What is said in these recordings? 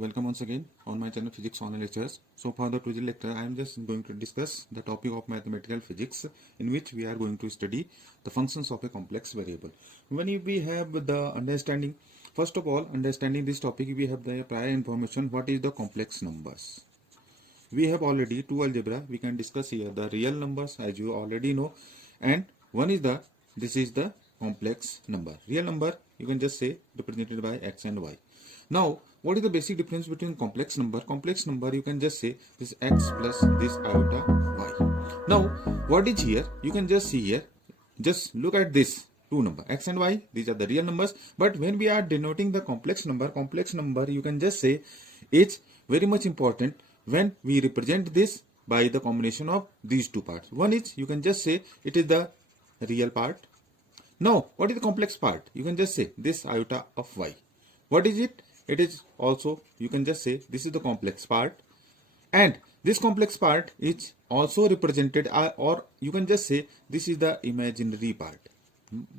welcome once again on my channel Physics Online Lectures. So for the today's lecture, I am just going to discuss the topic of mathematical physics, in which we are going to study the functions of a complex variable. When we have the understanding, first of all, understanding this topic, we have the prior information. What is the complex numbers? We have already two algebra. We can discuss here the real numbers, as you already know, and one is this is the complex number. Real number, you can just say represented by x and y. Now, what is the basic difference between complex number? Complex number, you can just say this x plus this iota y. Now, what is here? You can just see here. Just look at this two number, x and y. These are the real numbers. But when we are denoting the complex number, you can just say it's very much important when we represent this by the combination of these two parts. One is, you can just say it is the real part. Now, what is the complex part? You can just say this iota of y. What is it? It is also, you can just say this is the complex part, and this complex part is also represented, or you can just say this is the imaginary part.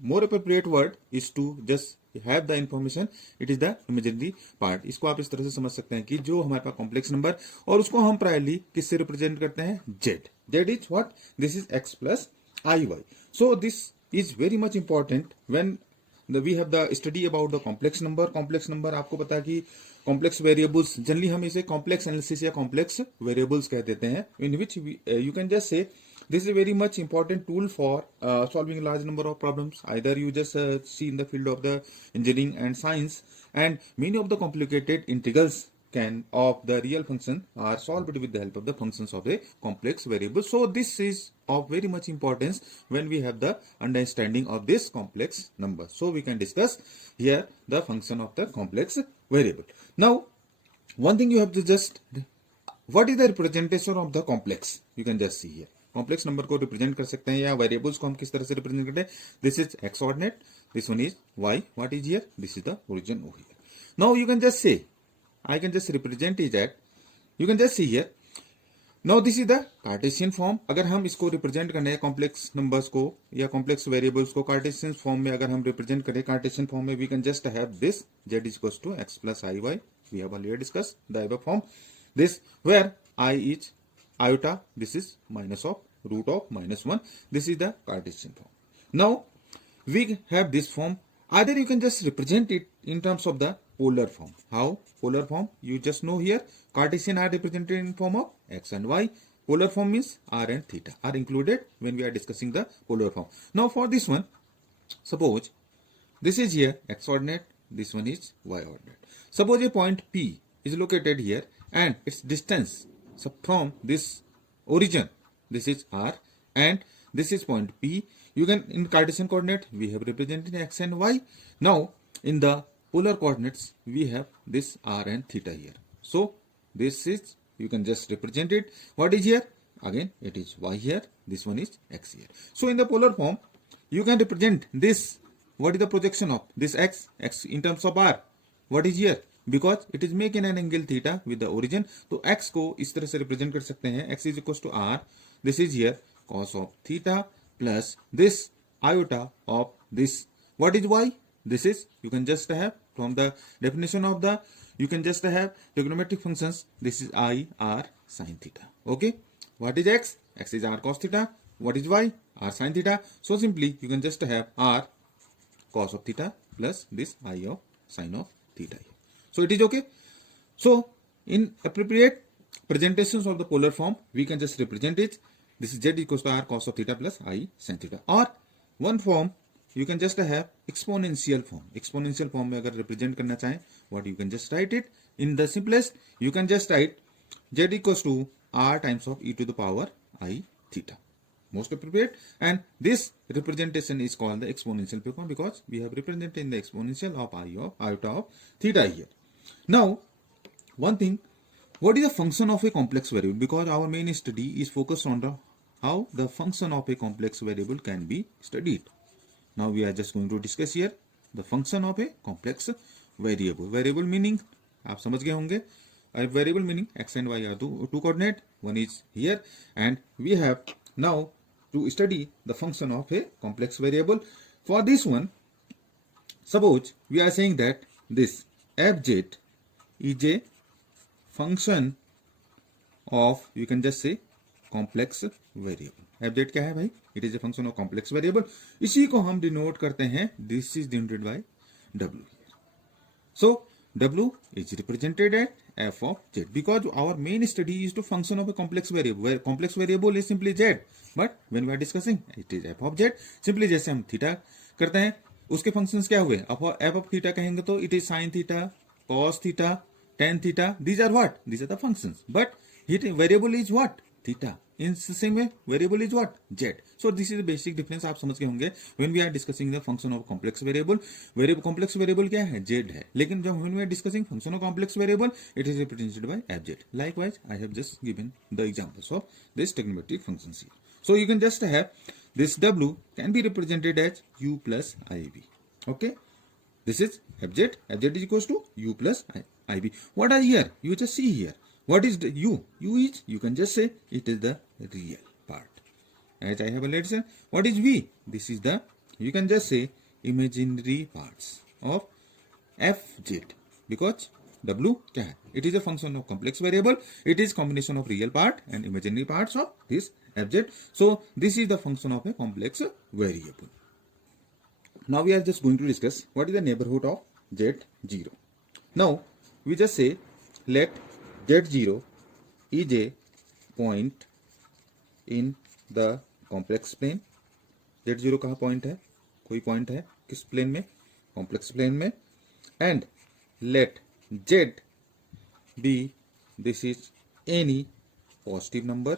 More appropriate word is to just have the information, it is the imaginary part. इसको आप इस तरह से समझ सकते हैं कि जो हमारे पास कॉम्प्लेक्स नंबर, और उसको हम प्रायली किससे रिप्रेजेंट करते हैं? z. z is what? This is x plus iy. So this is very much important when we have the study about the complex number. Complex number आपको पता है कि complex variables, जनरली हम इसे complex analysis या complex variables कह देते हैं, in which you can just say this is a very much important tool for solving a large number of problems. Either you just see in the field of the engineering and science, and many of the complicated integrals of the real function are solved with the help of the functions of a complex variable. So this is of very much importance when we have the understanding of this complex number. So we can discuss here the function of the complex variable. Now, one thing you have to just, what is the representation of the complex? You can just see here. Complex number को represent कर सकते हैं, या variables को हम किस तरह से रिप्रेजेंट करते हैं? This is x coordinate, this one is y. What is here? This is the origin over here. Now you can just say, I can just represent it at, you can just see here. Now this is the Cartesian form. अगर हम इसको represent करने हैं complex numbers को या complex variables को Cartesian form में अगर हम रिप्रेजेंट करें कार्टेशियन फॉर्म में, we can just have this z is equals to x plus iy. We have already discussed the above form. This where I is iota, this is minus of root of -1. This is the Cartesian form. Now we have this form. Either you can just represent it in terms of the polar form. How? Polar form, you just know here, Cartesian are represented in form of x and y. Polar form means r and theta are included when we are discussing the polar form. Now for this one, suppose this is here x coordinate, this one is y coordinate. Suppose a point P is located here and its distance from this origin, this is r, and this is point P. You can, in Cartesian coordinate, we have represented x and y. Now in the polar coordinates, we have this r and theta here. So this is, you can just represent it. What is here? Again, it is y here. This one is x here. So in the polar form, you can represent this. What is the projection of this x? X in terms of r. What is here? Because it is making an angle theta with the origin. तो x को इस तरह से represent कर सकते हैं. X is equals to r. This is here cos of theta plus this iota of this. What is y? This is, you can just have from the definition of the, you can just have trigonometric functions. This is I r sin theta. Okay. What is x? X is r cos theta. What is y? R sin theta. So simply you can just have r cos of theta plus this I of sin of theta. So it is okay. So in appropriate presentations of the polar form, we can just represent it. This is z equals to r cos of theta plus I sin theta. Or one form, you can just have exponential form. Exponential form में अगर represent करना चाहें, what you can just write it in the simplest, you can just write z equals to r times of e to the power I theta. Most appropriate. And this representation is called the exponential form because we have represented in the exponential of iota of theta here. Now, one thing, what is the function of a complex variable? Because our main study is focused on how the function of a complex variable can be studied. Now we are just going to discuss here the function of a complex variable. Variable meaning आप समझ गए होंगे. A variable meaning x and y are two coordinate. One is here, and we have now to study the function of a complex variable. For this one, suppose we are saying that this fz is a function of, you can just say, complex variable. fz क्या है भाई? It is a function of complex variable. इसी को हम denote करते हैं, this is denoted by w. So w is represented at f of z because our main study is to function of a complex variable, where complex variable is simply z, but when we are discussing it is f of z. Simply जैसे हम theta करते हैं, उसके functions क्या हुए? f of theta कहेंगे तो it is sin theta, cos theta, tan theta. These are what? These are the functions. But here variable is what? Theta. In the same way, variable is what? Z. So this is the basic difference. आप समझ गए होंगे. When we are discussing the function of complex variable, complex variable क्या है? Z है. लेकिन जब when we are discussing function of complex variable, it is represented by fz. Likewise, I have just given the examples of this trigonometric functions here. So you can just have this w can be represented as u plus iv. Okay. This is fz. Fz is equals to u plus ib. What are here? You just see here. What is the u? U is, you can just say, it is the real part. As I have already said, what is v? This is the, you can just say, imaginary parts of fz. Because w क्या है? It is a function of complex variable. It is combination of real part and imaginary parts of this fz. So this is the function of a complex variable. Now we are just going to discuss what is the neighborhood of z0. Now we just say, let z0 is a point in the complex plane. z0 कहाँ point है? कोई point है किस plane में? Complex plane में. And let z be, this is any positive number,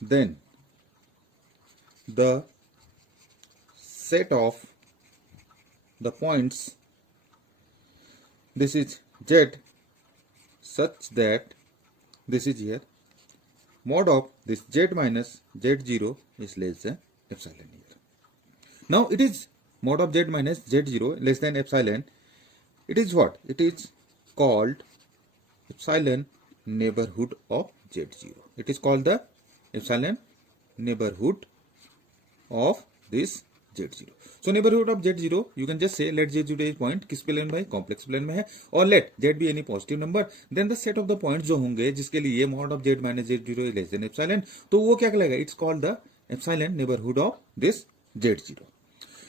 then the set of the points, this is z such that this is here, mod of this z minus z0 is less than epsilon here. Now it is mod of z minus z0 less than epsilon. It is what? It is called epsilon neighborhood of z0. It is called the epsilon neighborhood of this z0. So neighborhood of z0, you can just say let z0 is point किस plane में? Complex plane में है. और let z be any positive number, then the set of the points जो होंगे जिसके लिए mod of z minus z0 is less than epsilon, तो वो क्या कहलाएगा? It's called the epsilon neighborhood of this z0.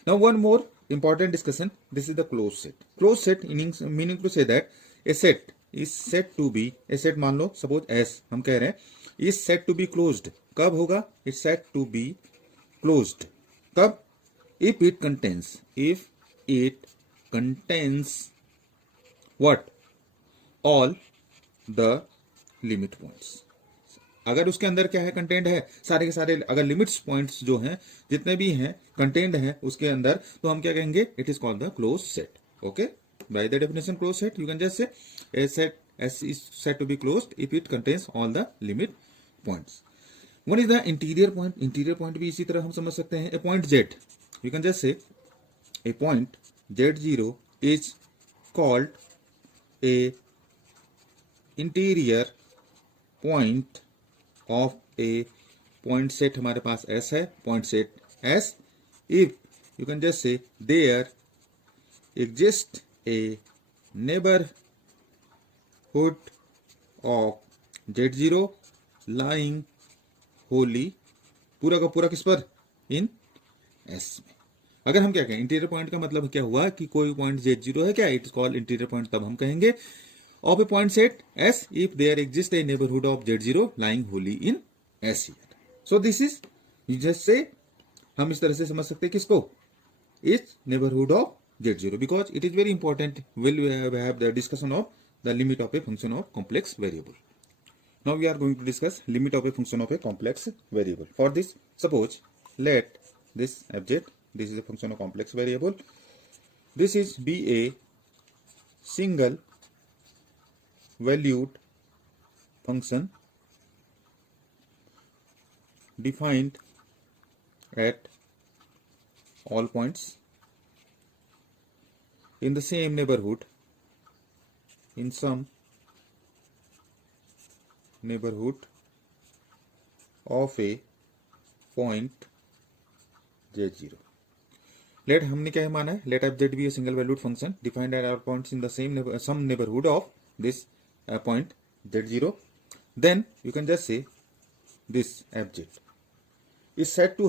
Now one more important discussion. This is the closed set. Closed set meaning to say that a set is said to be, a set मान लो suppose S हम कह रहे हैं, is said to be closed. कब होगा? It's said to be closed. कब? If it contains what? All the limit points. अगर उसके अंदर क्या है? कंटेंट है, सारे के सारे अगर लिमिट्स पॉइंट्स जो हैं जितने भी हैं कंटेंट है उसके अंदर, तो हम क्या कहेंगे? It is called the close set. Okay, by the definition close set you can just से a set S is said to be closed if it contains all the limit points. One is the interior point. Interior point भी इसी तरह हम समझ सकते हैं. A point Z, you can just say a point Z0 is called a interior point of a point set. हमारे पास S है, point set S. If you can just say there exists a neighborhood of Z0 lying wholly, पूरा का पूरा किस पर? इन S में. अगर हम क्या कहें? इंटीरियर पॉइंट का मतलब क्या हुआ कि कोई पॉइंट Z0 है क्या? It is called interior point. तब हम कहेंगे of a point set S if there exists a neighborhood of Z0 lying wholly in S here. So this is, you just say, हम इस तरह से समझ सकते हैं किसको? It's neighborhood of Z0 because it is very important when we have the discussion of the limit of a function of complex variable. Now we are going to discuss limit of a function of a complex variable. For this, suppose let this fz, this is a function of complex variable, this is be a single valued function defined at all points in the same neighborhood, in some neighborhood of a point Z0. Let हमने क्या माना है, let f z be a single valued function defined at our points in the some neighbourhood of this point z0, then you can just say this fz is said to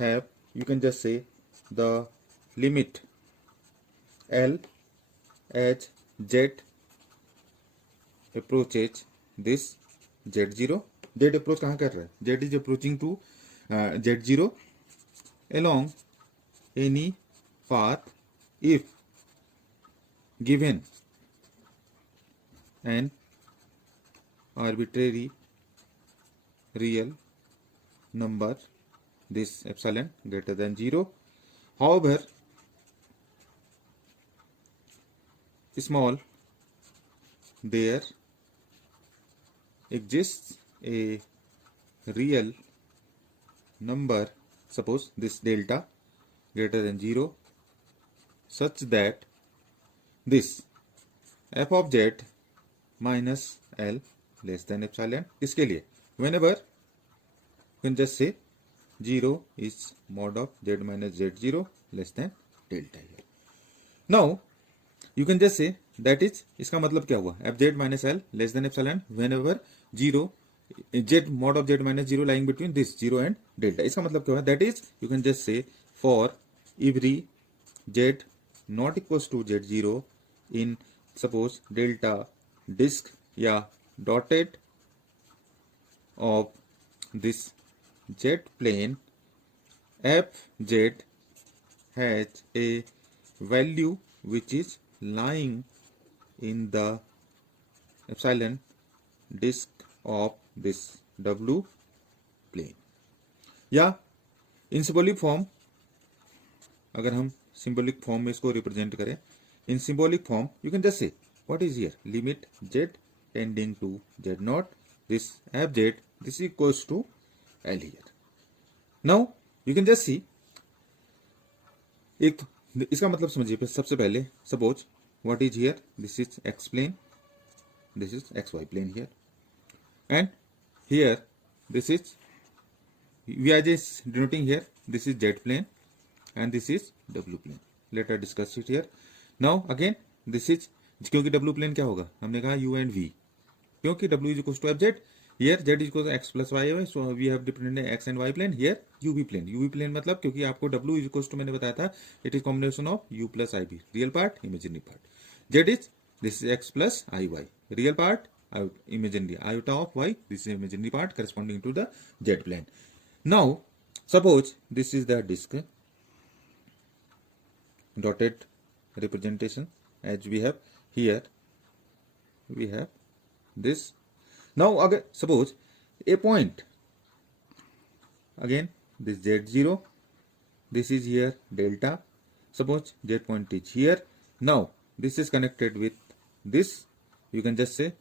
have you can just say the limit L as z approaches this z0. Z approach कहाँ कर रहा है, z is approaching to z0 along any path if given an arbitrary real number, this epsilon greater than 0. However, small there exists a real number, suppose this delta greater than 0, such that this f of z minus L less than epsilon. इसके लिए whenever you can just say 0 is mod of z minus z0 less than delta here. Now you can just say that is, इसका मतलब क्या हुआ, f z minus L less than epsilon whenever 0 z mod of z minus 0 lying between this 0 and delta. इसका मतलब क्या हुआ, that is you can just say for every z not equals to z0 in suppose delta disk या dotted of this z plane, fz has a value which is lying in the epsilon disk of this w plane. या इन symbolic form, अगर हम symbolic form में इसको represent करें, in symbolic form you can just say what is here, limit z tending to z naught, this fz, this equals to L here. Now you can just see, एक इसका मतलब समझिए सबसे पहले, suppose what is here, this is x plane, this is xy plane here, and here this is, we are just denoting here, this is z plane and this is w plane. Let us discuss it here. Now again this is, क्योंकि w plane क्या होगा, हमने कहा u and v, क्योंकि w is equals to fz, here z is equals to x plus y, so we have dependent x and y plane, here uv plane. uv plane मतलब क्योंकि आपको w is equals to मैंने बताया था, it is combination of u plus iv, real part imaginary part. z is, this is x plus iy, real part imaginary, iota of y, this is imaginary part corresponding to the z plane. Now suppose this is the disk, dotted representation as we have here, we have this. Now again suppose a point, again this z0, this is here delta, suppose z point is here. Now this is connected with this, you can just say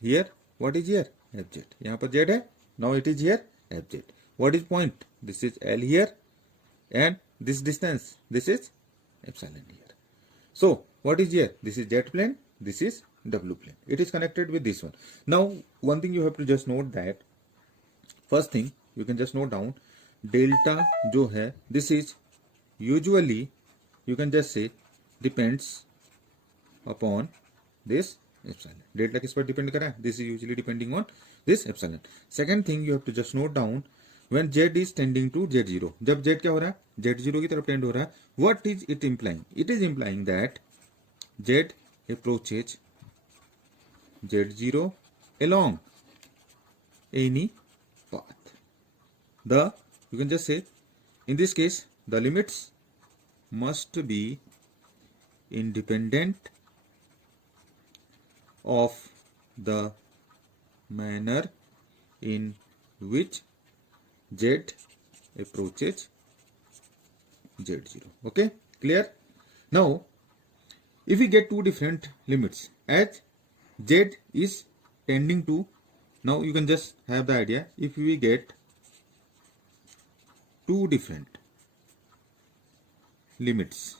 here what is here, fz, यहाँ पर z है, now it is here fz. What is point, this is L here, and this distance, this is epsilon here. So what is here, this is z plane, this is w plane, it is connected with this one. Now one thing you have to just note that, first thing you can just note down, delta जो है, this is usually you can just say depends upon this epsilon. Delta किस पर depend कर रहा है, this is usually depending on this epsilon. Second thing you have to just note down, when z is tending to z0, जब z क्या हो रहा है, z0 की तरफ tend हो रहा है, what is it implying, it is implying that z approaches z0 along any path. The, you can just say, in this case the limits must be independent of the manner in which z approaches z0. Okay, clear? Now if we get two different limits, as z is tending to, now you can just have the idea, if we get two different limits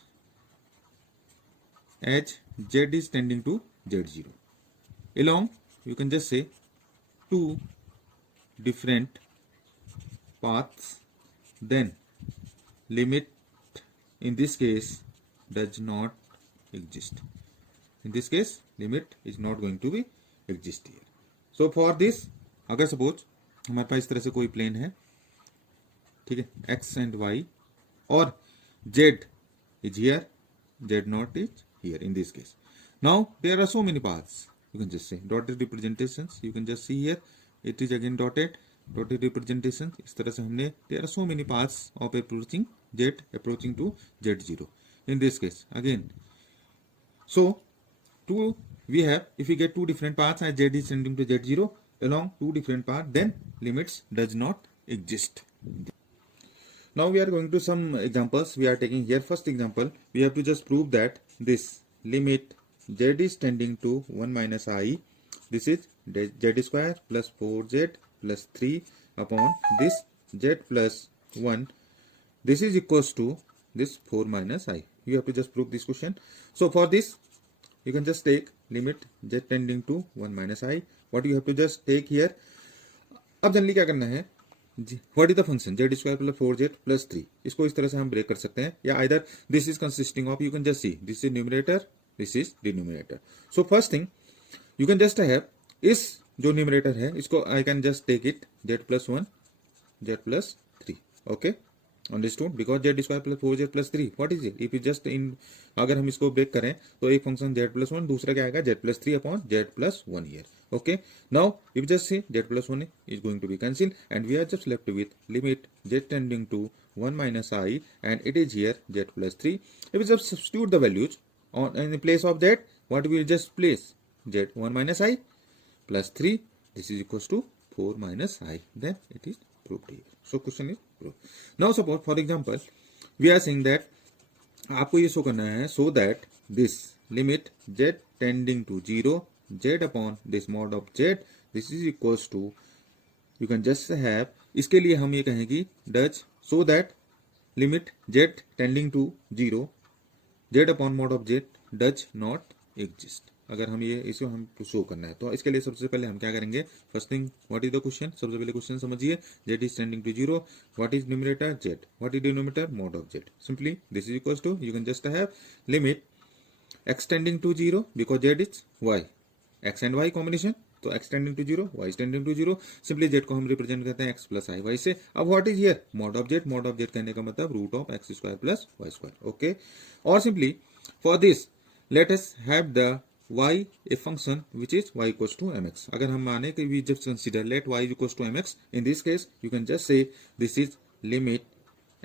as z is tending to z0 along, you can just say two different paths, then limit in this case does not exist. In this case limit is not going to be exist here. So for this, अगर suppose हमारे पास इस तरह से कोई plane है, ठीक है, x and y, और z is here, z naught is here in this case. Now there are so many paths. You can just say dotted representations. You can just see here it is again dotted representations. इस तरह से हमने there are so many paths of approaching z approaching to z0 in this case again. So we have, if we get two different paths as z is tending to z0 along two different paths, then limits does not exist. Now we are going to some examples we are taking here. First example, we have to just prove that this limit z is tending to 1 minus I, this is z square plus 4z plus 3 upon this z plus 1, this is equals to this 4 minus I. You have to just prove this question. So for this you can just take limit z tending to 1 minus I. What you have to just take here, अब generally क्या करना है, what is the function z square plus 4z plus 3, इसको इस तरह से हम break कर सकते हैं, या either this is consisting of, you can just see this is numerator, this is denominator. So first thing you can just have, इस जो न्यूमरेटर है इसको I can just take it z plus 1 z plus 3. Okay, understood, because z square plus 4z plus 3 what is it, if you just in, अगर हम इसको break करें तो एक फंक्शन z प्लस 1, दूसरा क्या आएगा z plus 3 upon z plus 1 here. Okay, now if you just say z plus 1 is going to be cancelled and we are just left with limit z tending to 1 minus I, and it is here z plus 3. If you just substitute the values on in the place of z, what we will just place z 1 minus I plus 3, this is equals to 4 minus I, then it is proved here. So question is proved. Now suppose for example we are saying that आपको ये show करना है, so that this limit z tending to 0 z upon this mod of z, this is equals to, you can just have, इसके लिए हम ये कहेंगे does, so that limit z tending to 0 z upon mod of z does not exist. अगर हम ये इसको हम शो करना है तो इसके लिए सबसे पहले हम क्या करेंगे, first thing what is the question, सबसे पहले क्वेश्चन समझिए, z is tending to 0, what is numerator z, what is denominator mod of z. Simply this is equals to, you can just have limit x tending to 0 because z is y, x and y combination, तो x tending to 0, y tending to 0, simply z को हम represent करते हैं x plus आई Y से. अब what is here mod of z कहने का मतलब root of x square plus y square. Okay, और simply for this let us have the y a function which is y equals to mx. अगर हम माने कि we just consider let y equals to mx, in this case you can just say this is limit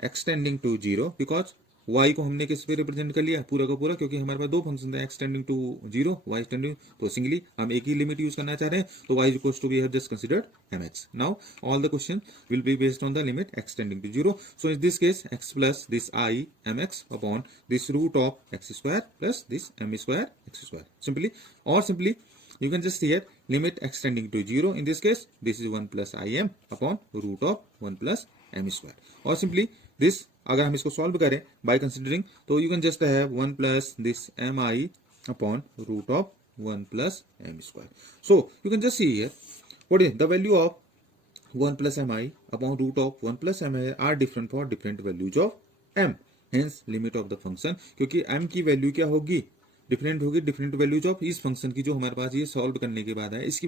x tending to 0, because y को हमने किस पे represent कर लिया पूरा का पूरा, क्योंकि हमारे पास दो फंक्शन थे, x tending to 0, y tending, तो सिंगली हम एक ही लिमिट यूज करना चाह रहे हैं, तो y equals to we have just considered mx. Now all the question will be based on the limit x tending to 0. So in this case x plus this i mx upon this root of x square plus this m square x square, simply, और simply you can just here limit x tending to 0, in this case this is 1 plus im upon root of 1 plus m square, और simply this अगर हम इसको solve करें by considering, तो you can just have 1 plus this m i upon root of 1 plus m square. So you can just see here what is the value of 1 plus m i upon root of 1 plus m i are different for different values of m, hence limit of the function, क्योंकि m की value क्या होगी, different होगी, different values of इस function की जो हमारे पास ये सॉल्व करने के बाद है, इसकी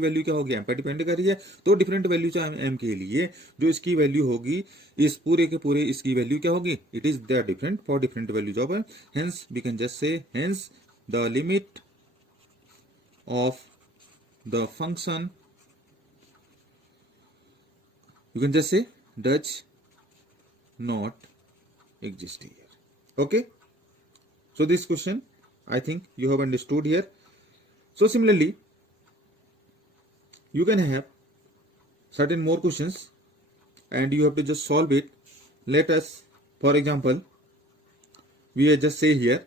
वैल्यू क्या होगी, एम पर डिपेंड कर रही है, तो डिफरेंट वैल्यूज एम के लिए जो इसकी वैल्यू होगी, इस पूरे के पूरे इसकी वैल्यू क्या होगी, it is they are different for different values of, hence we can just say hence the limit of the function, you can just say does not exist here. Okay, so this question I think you have understood here. So similarly you can have certain more questions and you have to just solve it. Let us for example we just say here,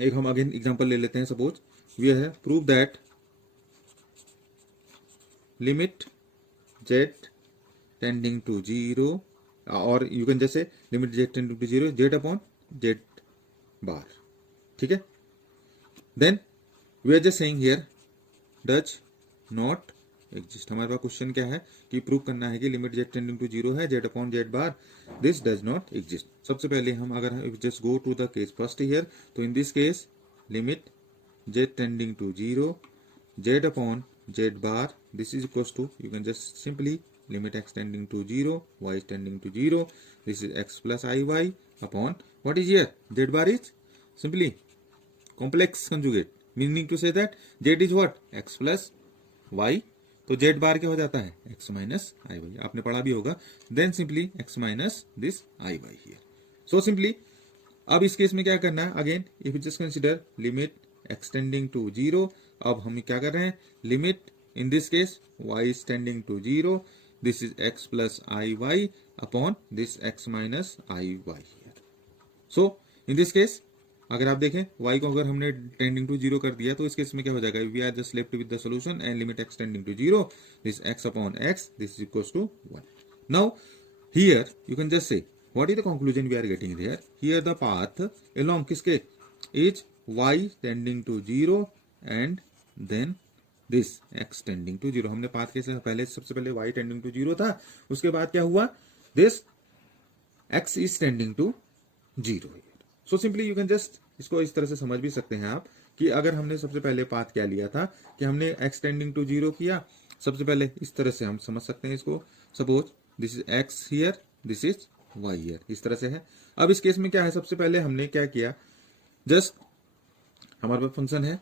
एक हम again example ले लेते हैं, suppose we have prove that limit z tending to 0, or you can just say limit z tending to 0 z upon z bar, ठीक है. Then we are just saying here does not exist. हमारे पास question क्या है कि prove करना है कि limit z tending to 0 है, z upon z bar this does not exist. सबसे पहले हम अगर just go to the case first here, तो in this case limit z tending to 0, z upon z bar this is equals to, you can just simply limit x tending to 0, y is tending to 0, this is x plus iy upon what is here, z bar is simply complex conjugate, meaning to say that z is what, x plus y, तो z बार क्या हो जाता है, x minus iy, आपने पढ़ा भी होगा, then simply x minus this iy here. So simply अब इस केस में क्या करना है, again if you just consider limit x tending to 0, अब हम क्या कर रहे हैं, limit in this case y is tending to 0, this is x plus iy upon this x minus iy here. So in this case अगर आप देखें y को अगर हमने टेंडिंग टू 0 कर दिया, तो इस केस में क्या हो जाएगा, we are just left with the solution and limit x tending to 0, this x upon x, this is equals to 1. Now here you can just say what is the conclusion we are getting here. Here the path along किसके is y tending to 0 and then this x tending to 0. हमने path के पहले सबसे पहले y tending to 0 था, उसके बाद क्या हुआ, this x is tending to 0. So simply you can just इसको इस तरह से समझ भी सकते हैं आप कि अगर हमने सबसे पहले पाथ क्या लिया था कि हमने x टेंडिंग टू 0 किया, सबसे पहले इस तरह से हम समझ सकते हैं इसको, suppose this is x here, this is y here, इस तरह से है. अब इस केस में क्या है, सबसे पहले हमने क्या किया, जस्ट हमारे पास फंक्शन है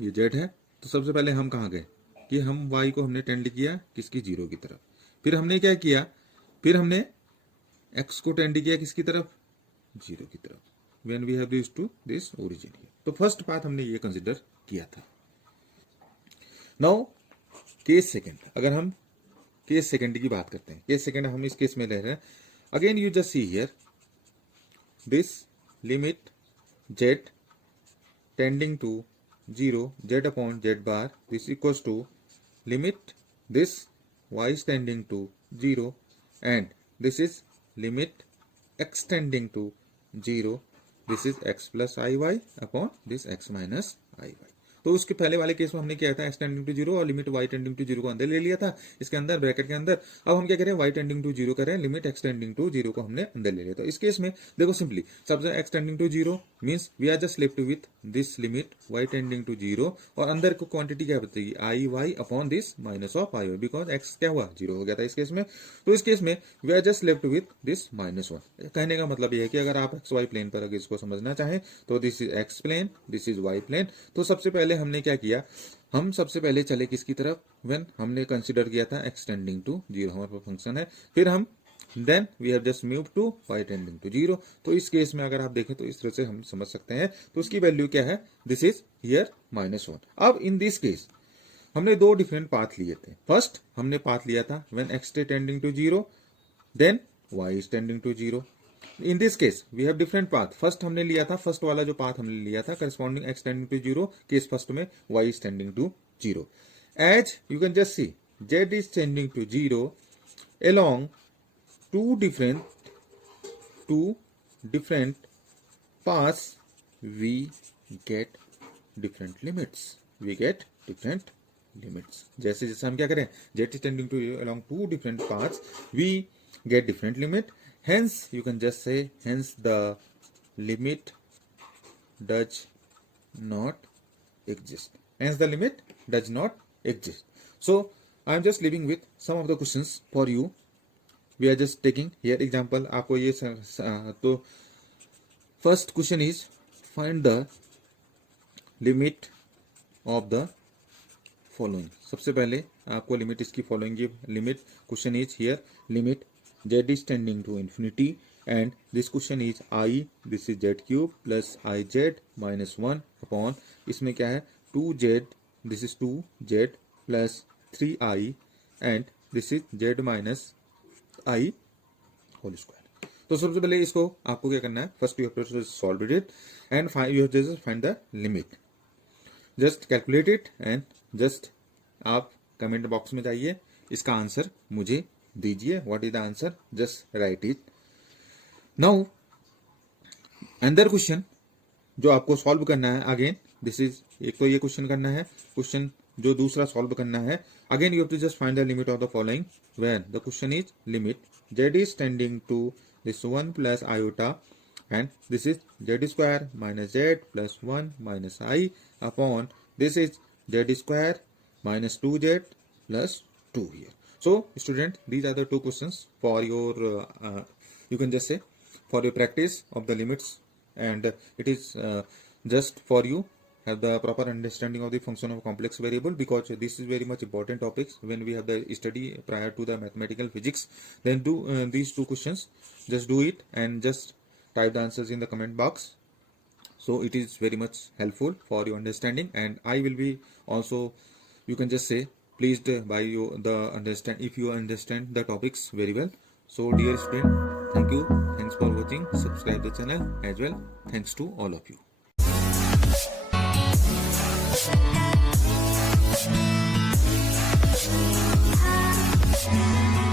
ये z है, तो सबसे पहले हम कहाँ गए कि हम y को हमने टेंड किया किसकी, 0 की तरफ. फिर हमने क्या किया, फिर हमने x को टेंड किया किसकी तरफ, 0 की तरफ, when we have reached to this origin. तो फर्स्ट पाथ हमने ये कंसिडर किया था. नाउ केस सेकंड, अगर हम केस सेकंड की बात करते हैं, केस सेकंड हम इस केस में ले रहे हैं. Again you just see here this limit z tending to 0, z upon z bar, this equals to limit this y is tending to 0 and this is limit x tending to 0, this is x plus iy upon this x minus iy. तो उसके पहले वाले case में हमने क्या था, x tending to 0 और limit y tending to 0 को अंदर ले लिया था, इसके अंदर ब्रैकेट के अंदर. अब हम क्या करें, y टेंडिंग टू 0 करें, लिमिट x टेंडिंग टू 0 को हमने अंदर ले लिया. तो इस केस में देखो सिंपली सबसे x tending to 0 means we are just left with this limit y tending to 0 और अंदर को क्वांटिटी क्या बचेगी, iy upon this minus of iy, because x क्या हुआ, 0 हो गया था इस केस में. तो इस केस में we are just left with this -1. कहने का मतलब यह है कि अगर आप xy प्लेन पर अगर इसको समझना चाहें तो this is x plane, this is y plane. तो सबसे पहले हमने क्या किया, हम सबसे पहले चले किसकी तरफ, व्हेन हमने कंसीडर किया था x टेंडिंग टू 0, हमारे पास फंक्शन है, फिर हम then we have just move to y tending to 0. तो इस केस में अगर आप देखें तो इस तरह से हम समझ सकते हैं. तो उसकी वैल्यू क्या है, दिस इज हियर -1. अब इन दिस केस हमने दो डिफरेंट पाथ लिए थे. फर्स्ट हमने पाथ लिया था when x tending to 0, then y is tending to 0. In this case we have different path. First हमने लिया था, फर्स्ट वाला जो पाथ हमने लिया था corresponding x tending to 0, case first में y is tending to 0. As you can just see z is tending to 0 along two different paths, we get different limits. जैसे जैसे हम क्या करें, z is tending to along two different paths, we get different limit. Hence you can just say, hence the limit does not exist. So I am just leaving with some of the questions for you. We are just taking here example. आपको ये तो first question is find the limit of the following. सबसे पहले आपको limit इसकी following की limit. Question is here limit z is tending to infinity and this question is I, this is z cube plus iz minus 1 upon, इसमें क्या है 2z, this is 2z plus 3i and this is z minus i whole square. तो सबसे पहले इसको आपको क्या करना है, first you have to solve it and you have just find the limit. Just calculate it and just आप comment box में जाइए, इसका आंसर मुझे दीजिए. What is the answer, just write it. Now अंदर क्वेश्चन जो आपको सॉल्व करना है, अगेन दिस इज, एक तो ये क्वेश्चन करना है, क्वेश्चन जो दूसरा सॉल्व करना है, again you have to just find the limit of the following when the question is limit z is tending to this 1 plus iota and this is z square minus z plus 1 minus I upon this is z square minus 2z plus 2 here. So student, these are the two questions for your you can just say for your practice of the limits, and it is just for you have the proper understanding of the function of complex variable, because this is very much important topics when we have the study prior to the mathematical physics. Then do these two questions, just do it and just type the answers in the comment box, so it is very much helpful for your understanding. And I will be also, you can just say, pleased by you the understand if you understand the topics very well. So dear student, thank you, thanks for watching, subscribe the channel as well. Thanks to all of you.